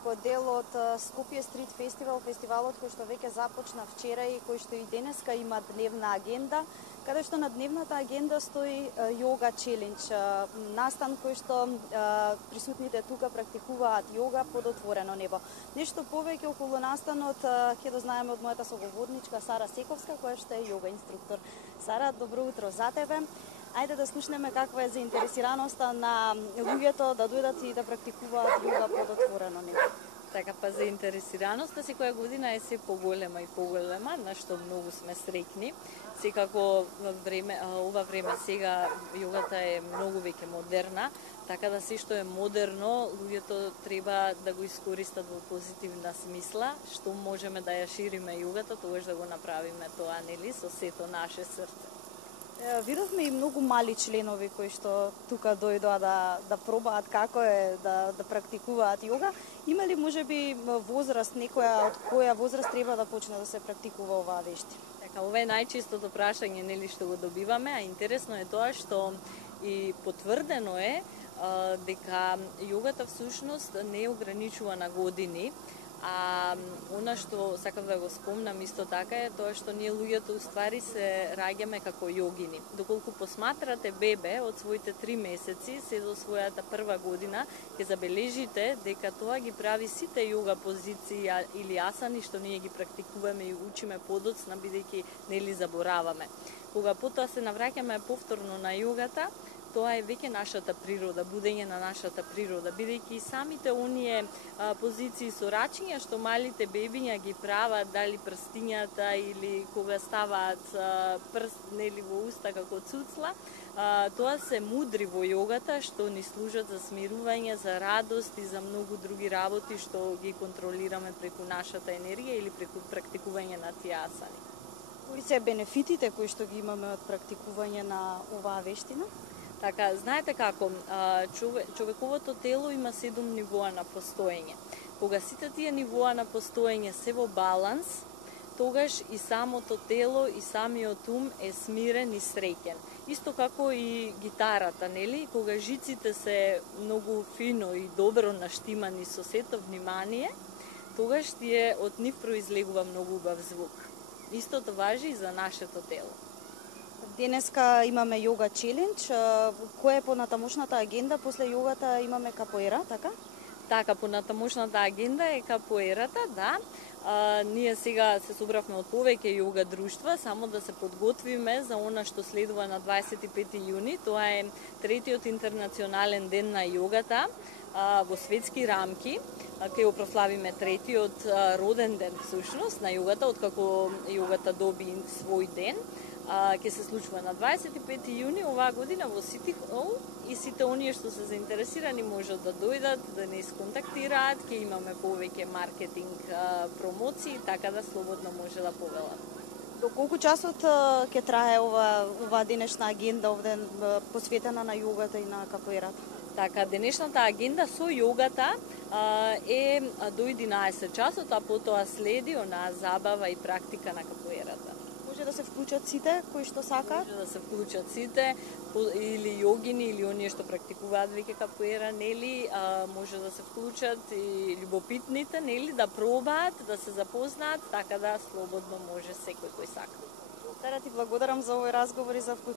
Како дел од Скопје Стрит Фестивал, фестивалот кој што веќе започна вчера и кој што и денеска има дневна агенда, каде што на дневната агенда стои йога челендж, настан кој што присутните тука практикуваат йога под отворено небо. Нешто повеќе околу настанот ќе дознаеме од мојата соговорничка Сара Сековска, која што е йога инструктор. Сара, добро утро за тебе. Ајде да слушнеме каква е заинтересираноста на луѓето да дојдат и да практикуваат йога под отворено небо. Така, па заинтересираноста секоја година е се поголема и поголема, на што многу сме среќни. Секако ова време сега йогата е многу веќе модерна, така да се што е модерно, луѓето треба да го искористат во позитивна смисла, што можеме да ја шириме йогата, тогаш да го направиме тоа, нели, со сето наше срце. Видовме и многу мали членови кои што тука дојдоа да пробаат како е да практикуваат йога. Има ли можеби возраст, некоја од која возраст треба да почне да се практикува оваа вештина? Така, ова е најчестото прашање, нели, што го добиваме, а интересно е тоа што и потврдено е дека йогата всушност не ограничува на години. А она што сакав да го спомнам исто така е тоа што ние луѓето уствари се раѓаме како йогини. Доколку посматрате бебе од своите 3 месеци се до својата прва година, ќе забележите дека тоа ги прави сите йога позиции или асани што ние ги практикуваме и учиме подоцна, бидејќи нели забораваме. Кога потоа се навраќаме повторно на йогата, тоа е веќе нашата природа, будење на нашата природа, бидејќи и самите оние позиции со рачиња што малите бебиња ги прават, дали прстињата или кога ставаат прст нели во уста како цуцла, тоа се мудри во йогата што ни служат за смирување, за радост и за многу други работи што ги контролираме преку нашата енергија или преку практикување на тие асани. Кои се бенефитите кои што ги имаме од практикување на оваа вештина? Така, знаете како, човековото тело има 7 нивоа на постоење. Кога сите тие нивоа на постоење се во баланс, тогаш и самото тело и самиот ум е смирен и среќен. Исто како и гитарата, нели? Кога жиците се многу фино и добро наштимани со сето внимание, тогаш тие од нив произлегува многу убав звук. Истото важи и за нашето тело. Денеска имаме йога челендж. Која е понатамошната агенда? После йогата имаме капоера, така? Така, понатамошната агенда е капоерата, да. Ние сега се собравме од повеќе йога друштва, само да се подготвиме за она што следува на 25 јуни. Тоа е третиот интернационален ден на йогата во светски рамки. Ке го прославиме третиот роден ден всушност на йогата, откако йогата доби свој ден. Ќе се случува на 25 јуни оваа година во Сити Хол и сите оние што се заинтересирани можат да дојдат, да не исконтактираат, ќе имаме повеќе маркетинг промоции, така да слободно може да повелат. До колку часот ќе трае ова денешна агенда овде посветена на йогата и на капоерата? Така, денешната агенда со йогата е до 11 часот, а потоа следи онаа забава и практика на капоерата. Може да се вклучат сите кои што сакаат? Може да се вклучат сите, или йогини, или оние што практикуваат веќе капоера, нели, може да се вклучат и љубопитните, нели, да пробаат, да се запознаат, така да слободно може секој кој сака. Сара, ти благодарам за овој разговор и за